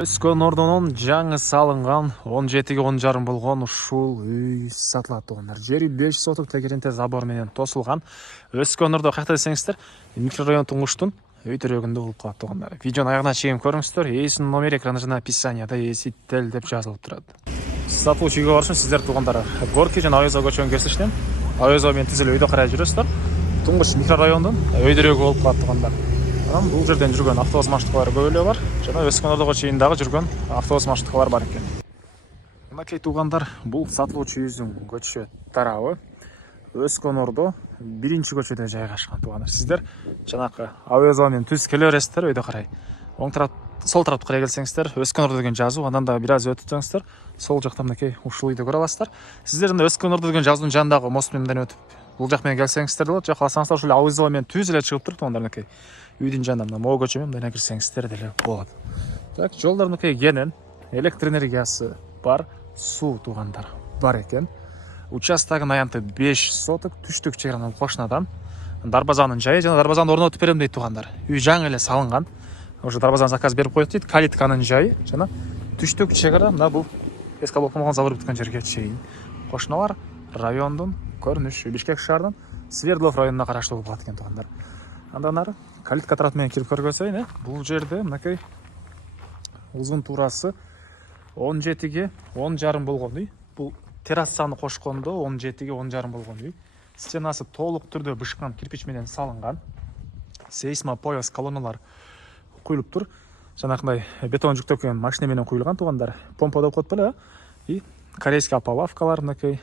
Өскөн ордунун жаңы салынган 17-ге 10 болгон ушул үй сатылат тугандар. Жери 5 соток тегеренте забор менен тосулган. Өскөн ордо кайта десеңиздер, микрорайон туңуштун үй төрөгүндө болуп калат тугандар. Видеонун аягына чейин көрүңүздөр. Эсинин номери экрана жана описанияда эситтел деп жазылып турат. Сатылуучу үйгө барышын сиздер тугандар. Горки жана Оюзо көчөнүн кесиштен Оюзо менен тизилип өйдө карай жүрөсүздөр. Туңуш микрорайондун үй төрөгү болуп калат тугандар. Бул жерден жүргөн автобус маршруткалары көп эле бар. Жана Өскөн ордого чейин дагы жүргөн автобус маршруткалары бар экен. Мынакей тугандар, бул сатылуучу үйүбүздүн көчө тарабы. Өскөн ордо 1-көчөдө жайгашкан тугандар. Сиздер жанакы Оюзо менен түз келе бересиздер өйдө карай. Оң тарап, сол тарапты карай келсеңиздер, Өскөн ордо деген жазуу, андан да бир аз өтүп өтсөңүздөр, сол жакта мынакей ушул үйдү көрө аласыздар. Сиздер анда Өскөн ордо деген жазуунун жанындагы мост менен өтүп, бул жак менен келсеңиздер болот. Жок калсаңыздар ушул Оюзо менен түз эле чыгып туруп тугандар мынакей. Үйдүн жанында могу көчө менен мындай кирсеңиздер деле болот. Так, жолдор мынакей кенен, электр энергиясы бар, суу тугандар бар экен. Участогун аянты 5 соток, түштүк чегранын кошунадан дарбазанын жайы жана дарбазаны орнотуп берем дейт тугандар. Үй жаңы эле салынган. Уже дарбазаны заказ берип коет дейт, калитканын жайы жана түштүк чегара мына бул эски болуп калган забор бүткөн жерге чейин. Кошуналар райондун көрүнүшү Бишкек шаарынын Свердлов районуна караштуу болуп калат экен тугандар. Андан ары калитка тарап менен кирип көргөзөйүн. Бул жерде мынакей узун туурасы 17-ге 10,5 болгон үй. Бул террасаны кошкондо 17-ге 10,5 болгон үй. Стенасы толук түрдө бышкан кирпич менен салынган. Сейсмопояс колонналар куюлуп тур. Жанакындай бетон жүктөкөн машина менен куюлган тугандар. Помпа деп коет беле. И корейский ополавкалар мынакей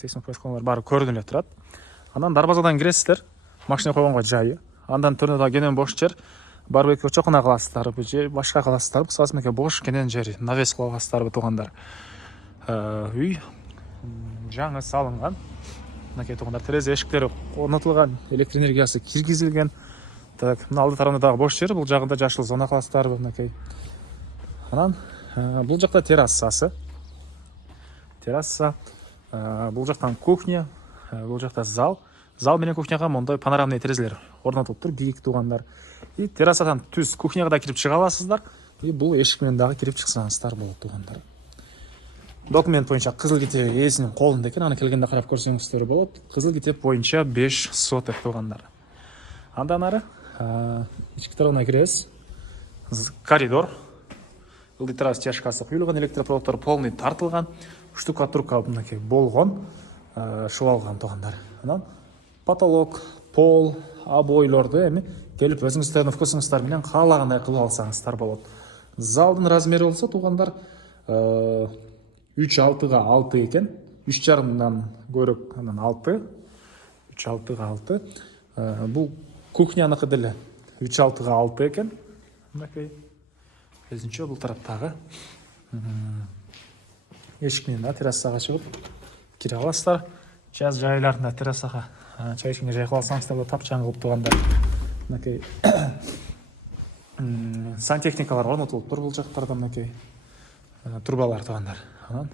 сейсмопояс колонналар баары көрүнүп эле турат. Анан дарбазадан киресиздер. Машина койгонго жайы. Андан төрүнө да кенен бош жер. Барбекю чокуна кыласыздарбы же башка кыласыздарбы? Кысасы мынакей бош кенен жер, навес кылып аласыздарбы тугандар. Үй жаңы салынган. Мынакей тугандар, терезе эшиктери орнотулган, электр энергиясы киргизилген. Так, мына алды тарабында дагы бош жер, бул жагында жашыл зона кыласыздарбы мынакей. Анан бул жакта террасасы. Терраса, бул жактан кухня, бул жакта зал. Зал менен кухняга мондай панорамный терезелер орнотулуп тур, бийик тугандар. И террасадан түз кухняга да кирип чыга аласыздар. И бул эшик менен дагы кирип чыксаңыздар болот тугандар. Документ боюнча кызыл китеп ээсинин колунда экен, аны келгенде карап көрсөңүздөр болот. Кызыл китеп боюнча 5 соток тугандар. Андан ары ички тарабына киребиз. Коридор. Ылдый стяжкасы куюлган, электропроводдор полный тартылган, штукатурка мынакей болгон, шулалган тугандар. Анан потолок, пол, обойлорду эми келип өзүңүздөрдүн вкусуңуздар менен каалагандай кылып алсаңыздар болот. Залдын размери болсо тугандар 3,6га 6 экен. 3,5дан көрөк анан 6. 3,6га 6. Бул кухняныкы деле 3,6га 6 экен. Мынакей. Келсинче бул тараптагы эшик менен террасага чыгып кире аласыздар. Жаз жайларында террасага чай ичкенге жайкап алсаңыздар болот, тапчаң кылып тугандар. Мынакей сантехникалар орнотулуп тур бул жактарда мынакей трубалар тугандар. Анан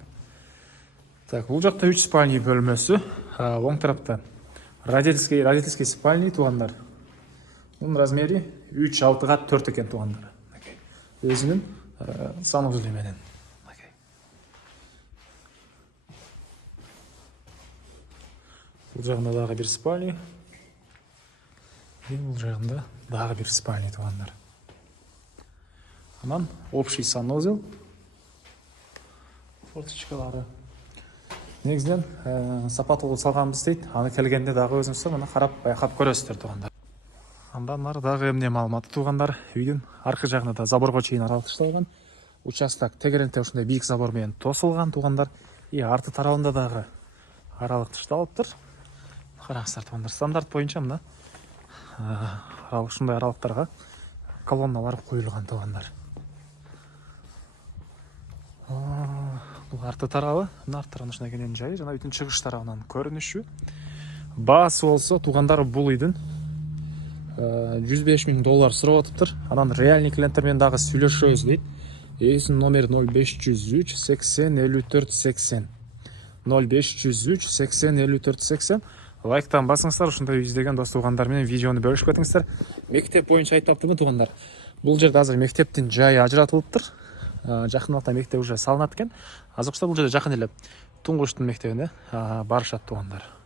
так, бул жакта 3 спальный бөлмөсү, оң тарапта родительский спальный тугандар. Бунун размери 3,6га 4 экен тугандар. Өзүнүн санузулу менен. Бул жагында дагы бир спальный. Бул жагында дагы бир спальный тугандар. Анан общий санузел. Форточкалары. Негизинен сапаттуу салганбыз дейт. Аны келгенде дагы өзүңүздөр мына карап байкап көрөсүздөр тугандар. Андан ары дагы эмне маалыматы тугандар. Үйдүн аркы жагында да заборго чейин аралыкталган. Участок тегеренте ушундай бийик забор менен тосулган тугандар. И арты тарабында дагы аралык ташталыптыр. Караңыздар тугандар, стандарт боюнча мына ушундай аралыктарга колонналар коюлган тугандар. Бул арты тарабы, мына арты тарабында ушундай кенен жайы жана үйдүн чыгыш тарабынан көрүнүшү. Баасы болсо тугандар бул үйдүн $105,000 сурап атыптыр. Анан реальный клиенттер менен дагы сүйлөшөбүз дейт. Эсинин номери 0503 80 54 80. 0503 80 54 80. Лайктан басыңыздар, ушундай издеген дос тугандар менен видеону бөлүшүп кетиңиздер. Мектеп боюнча айтып таптырмын тугандар. Бул жерде азыр мектептин жайы ажыратылыптыр. жақын уақытта мектеп уже салынады екен. Азық бұл жерде жақын еле тұңғыштың мектебіне барышады туғандар.